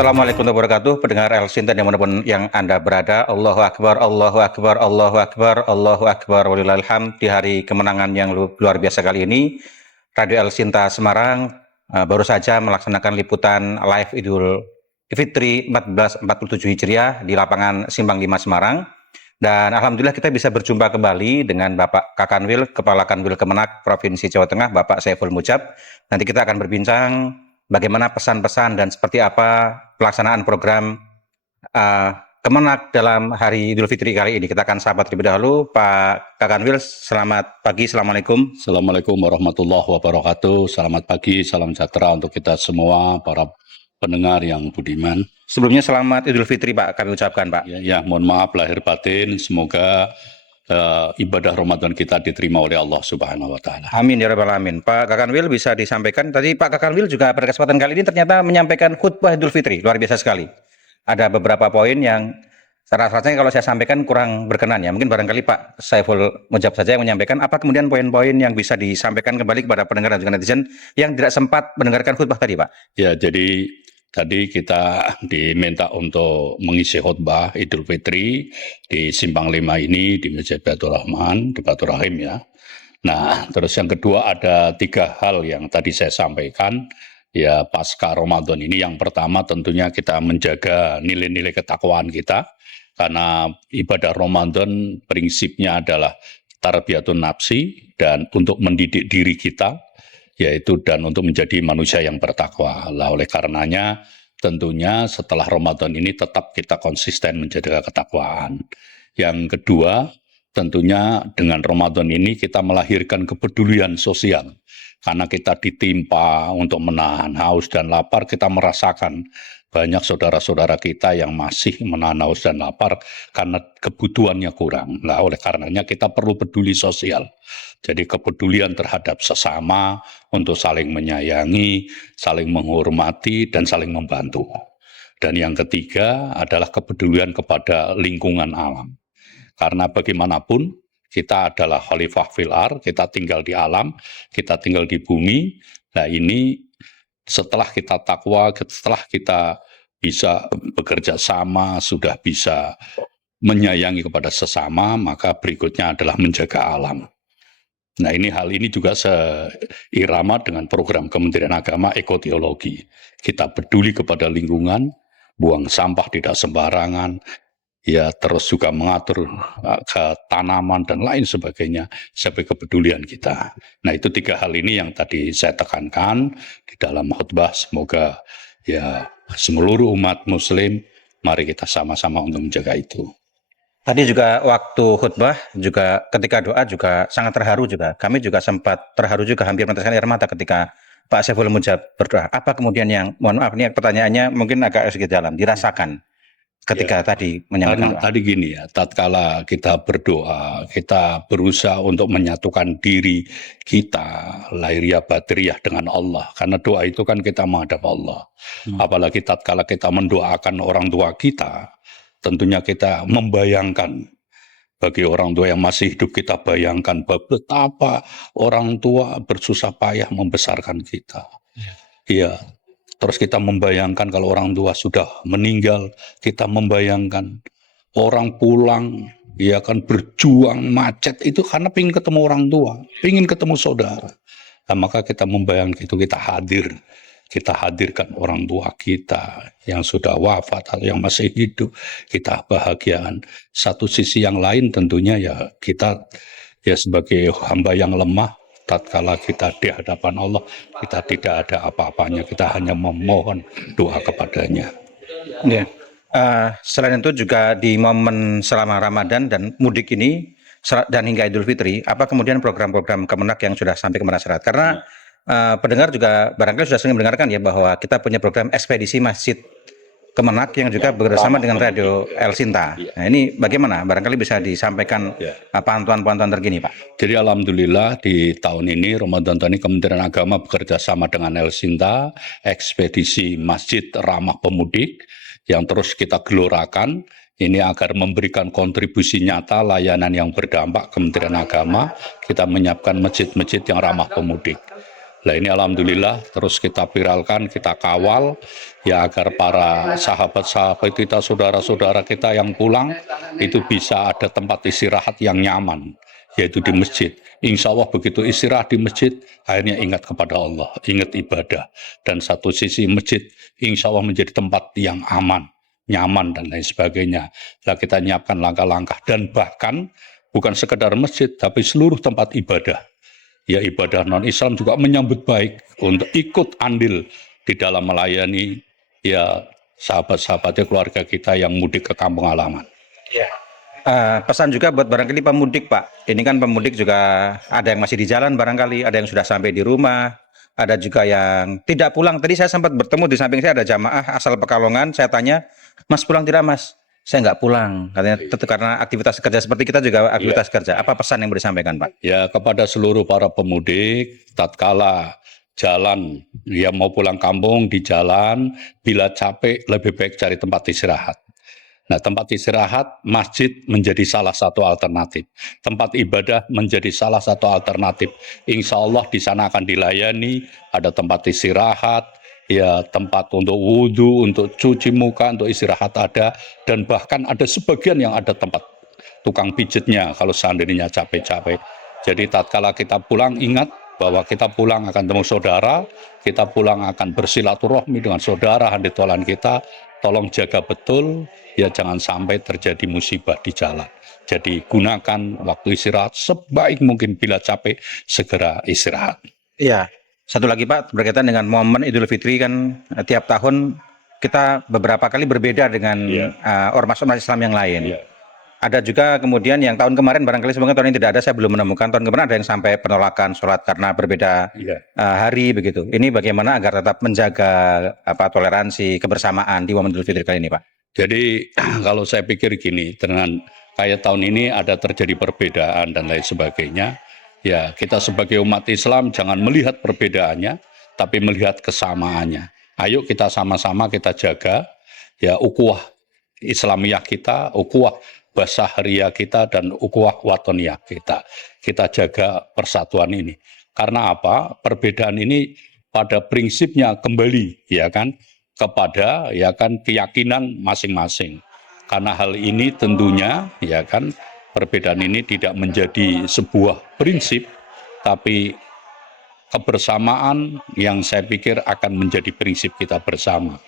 Assalamualaikum warahmatullahi wabarakatuh, pendengar El Sinta dimanapun yang Anda berada. Allahu Akbar, Allahu Akbar, Allahu Akbar, Allahu Akbar, walillahilhamd. Di hari kemenangan yang luar biasa kali ini, Radio El Sinta Semarang baru saja melaksanakan liputan live Idul Fitri 1447 Hijriah di lapangan Simpang 5 Semarang. Dan alhamdulillah kita bisa berjumpa kembali dengan Bapak Kakanwil, Kepala Kanwil Kemenak Provinsi Jawa Tengah, Bapak Saiful Mujab. Nanti kita akan berbincang bagaimana pesan-pesan dan seperti apa pelaksanaan program Kemenak dalam hari Idul Fitri kali ini. Kita akan sapa terlebih dahulu Pak Kakanwil. Selamat pagi, Assalamualaikum. Assalamualaikum warahmatullahi wabarakatuh. Selamat pagi, salam sejahtera untuk kita semua, para pendengar yang budiman. Sebelumnya selamat Idul Fitri Pak, kami ucapkan Pak. Ya, mohon maaf lahir batin, semoga ibadah Ramadan kita diterima oleh Allah Subhanahu wa Ta'ala. Amin ya rabbal alamin. Pak Kakanwil, bisa disampaikan tadi Pak Kakanwil juga pada kesempatan kali ini ternyata menyampaikan khutbah Idul Fitri, luar biasa sekali. Ada beberapa poin yang rasanya kalau saya sampaikan kurang berkenan ya. Mungkin barangkali Pak Saiful Mujab saja yang menyampaikan apa kemudian poin-poin yang bisa disampaikan kembali kepada pendengar dan juga netizen yang tidak sempat mendengarkan khutbah tadi Pak. Ya, jadi tadi kita diminta untuk mengisi khutbah Idul Fitri di Simpang 5 ini di Masjid Baitur Rahman, di Baitur Rahim ya. Nah, terus yang kedua ada 3 hal yang tadi saya sampaikan ya pasca Ramadan ini. Yang pertama tentunya kita menjaga nilai-nilai ketakwaan kita, karena ibadah Ramadan prinsipnya adalah tarbiyatun nafsi dan untuk mendidik diri kita, yaitu dan untuk menjadi manusia yang bertakwa. Lah oleh karenanya tentunya setelah Ramadan ini tetap kita konsisten menjaga ketakwaan. Yang kedua, tentunya dengan Ramadan ini kita melahirkan kepedulian sosial. Karena kita ditimpa untuk menahan haus dan lapar, kita merasakan banyak saudara-saudara kita yang masih menahan haus dan lapar karena kebutuhannya kurang. Nah, oleh karenanya kita perlu peduli sosial. Jadi kepedulian terhadap sesama untuk saling menyayangi, saling menghormati, dan saling membantu. Dan yang ketiga adalah kepedulian kepada lingkungan alam. Karena bagaimanapun kita adalah khalifah fil ardh, kita tinggal di alam, kita tinggal di bumi. Nah ini setelah kita takwa, setelah kita bisa bekerja sama, sudah bisa menyayangi kepada sesama, maka berikutnya adalah menjaga alam. Nah hal ini juga seirama dengan program Kementerian Agama Ekoteologi. Kita peduli kepada lingkungan, buang sampah tidak sembarangan, ya terus juga mengatur ke tanaman dan lain sebagainya sebagai kepedulian kita. Nah itu 3 hal ini yang tadi saya tekankan di dalam khutbah. Semoga ya seluruh umat muslim mari kita sama-sama untuk menjaga itu. Tadi juga waktu khutbah juga ketika doa juga sangat terharu juga. Kami juga sempat terharu juga, hampir meneteskan air mata ketika Pak Saiful Mujab berdoa. Apa kemudian yang, mohon maaf ini pertanyaannya mungkin agak sedikit dalam, dirasakan ketika tadi menyampaikan doa? Tadi gini ya, tatkala kita berdoa, kita berusaha untuk menyatukan diri kita, lahiriah batiniyah dengan Allah. Karena doa itu kan kita menghadap Allah. Apalagi tatkala kita mendoakan orang tua kita, tentunya kita membayangkan bagi orang tua yang masih hidup, kita bayangkan betapa orang tua bersusah payah membesarkan kita. Iya. Terus kita membayangkan kalau orang tua sudah meninggal, kita membayangkan orang pulang, ya kan berjuang macet itu karena ingin ketemu orang tua, ingin ketemu saudara. Nah, maka kita membayangkan itu, kita hadirkan orang tua kita yang sudah wafat atau yang masih hidup, kita bahagiaan. Satu sisi yang lain tentunya ya kita ya sebagai hamba yang lemah, tatkala kita di hadapan Allah, kita tidak ada apa-apanya, kita hanya memohon doa kepadanya. Ya. Selain itu juga di momen selama Ramadan dan mudik ini dan hingga Idul Fitri, apa kemudian program-program Kemenak yang sudah sampai ke masyarakat? Karena pendengar juga barangkali sudah sering mendengarkan ya bahwa kita punya program ekspedisi Masjid Kemenak yang juga bekerjasama dengan Radio El Sinta. Nah ini bagaimana? Barangkali bisa disampaikan pantauan-pantauan terkini Pak. Jadi alhamdulillah di tahun ini Ramadan tahun ini Kementerian Agama bekerja sama dengan El Sinta, ekspedisi Masjid Ramah Pemudik yang terus kita gelorakan. Ini agar memberikan kontribusi nyata layanan yang berdampak Kementerian Agama, kita menyiapkan masjid-masjid yang ramah pemudik. Nah ini alhamdulillah terus kita viralkan, kita kawal ya agar para sahabat-sahabat kita, saudara-saudara kita yang pulang itu bisa ada tempat istirahat yang nyaman, yaitu di masjid. Insya Allah begitu istirahat di masjid, akhirnya ingat kepada Allah, ingat ibadah. Dan satu sisi masjid insya Allah menjadi tempat yang aman, nyaman dan lain sebagainya. Nah kita nyiapkan langkah-langkah dan bahkan bukan sekedar masjid, tapi seluruh tempat ibadah. Ya ibadah non-Islam juga menyambut baik untuk ikut andil di dalam melayani ya sahabat-sahabatnya, keluarga kita yang mudik ke kampung halaman. Ya. Pesan juga buat barangkali pemudik, Pak. Ini kan pemudik juga ada yang masih di jalan barangkali, ada yang sudah sampai di rumah, ada juga yang tidak pulang. Tadi saya sempat bertemu di samping saya ada jamaah asal Pekalongan, saya tanya, Mas pulang tidak Mas? Saya nggak pulang, katanya tentu karena aktivitas kerja seperti kita juga aktivitas kerja. Apa pesan yang boleh disampaikan, Pak? Ya kepada seluruh para pemudik, tatkala jalan, ya mau pulang kampung di jalan, bila capek lebih baik cari tempat istirahat. Nah tempat istirahat, masjid menjadi salah satu alternatif. Tempat ibadah menjadi salah satu alternatif. Insya Allah di sana akan dilayani, ada tempat istirahat, ya tempat untuk wudhu, untuk cuci muka, untuk istirahat ada, dan bahkan ada sebagian yang ada tempat tukang pijetnya kalau seandainya capek-capek. Jadi tatkala kita pulang ingat bahwa kita pulang akan temu saudara, kita pulang akan bersilaturahmi dengan saudara handitolan kita. Tolong jaga betul, ya jangan sampai terjadi musibah di jalan. Jadi gunakan waktu istirahat sebaik mungkin, bila capek segera istirahat. Iya, satu lagi Pak, berkaitan dengan momen Idul Fitri kan tiap tahun kita beberapa kali berbeda dengan ormas-ormas Islam yang lain. Ya. Ada juga kemudian yang tahun kemarin barangkali semoga tahun ini tidak ada, saya belum menemukan. Tahun kemarin ada yang sampai penolakan sholat karena berbeda hari begitu. Ini bagaimana agar tetap menjaga toleransi, kebersamaan di momen Idul Fitri kali ini, Pak? Jadi kalau saya pikir gini, dengan kayak tahun ini ada terjadi perbedaan dan lain sebagainya, ya kita sebagai umat Islam jangan melihat perbedaannya, tapi melihat kesamaannya. Ayo kita sama-sama kita jaga ya ukhuwah Islamiyah kita, ukhuwah basahriyah kita, dan ukhuwah watoniyah kita. Kita jaga persatuan ini. Karena apa? Perbedaan ini pada prinsipnya kembali ya kan kepada ya kan keyakinan masing-masing. Karena hal ini tentunya ya kan perbedaan ini tidak menjadi sebuah prinsip, tapi kebersamaan yang saya pikir akan menjadi prinsip kita bersama.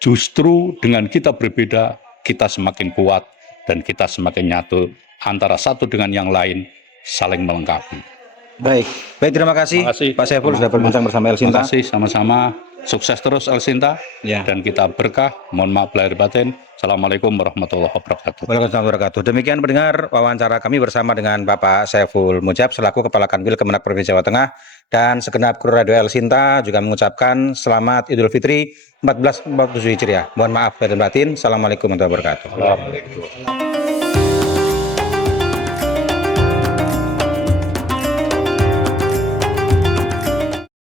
Justru dengan kita berbeda, kita semakin kuat dan kita semakin nyatu antara satu dengan yang lain, saling melengkapi. Baik, terima kasih, Pak Saiful sudah berbincang bersama El Sinta. Terima kasih, sama-sama. Sukses terus El Sinta, dan kita berkah. Mohon maaf lahir batin. Assalamualaikum warahmatullahi wabarakatuh. Waalaikumsalam warahmatullahi wabarakatuh. Demikian pendengar wawancara kami bersama dengan Bapak Saiful Mujab selaku Kepala Kanwil Kemenak Provinsi Jawa Tengah, dan segenap kru Radio El Sinta juga mengucapkan selamat Idul Fitri 1447 Hijriah. Mohon maaf lahir batin. Assalamualaikum warahmatullahi wabarakatuh.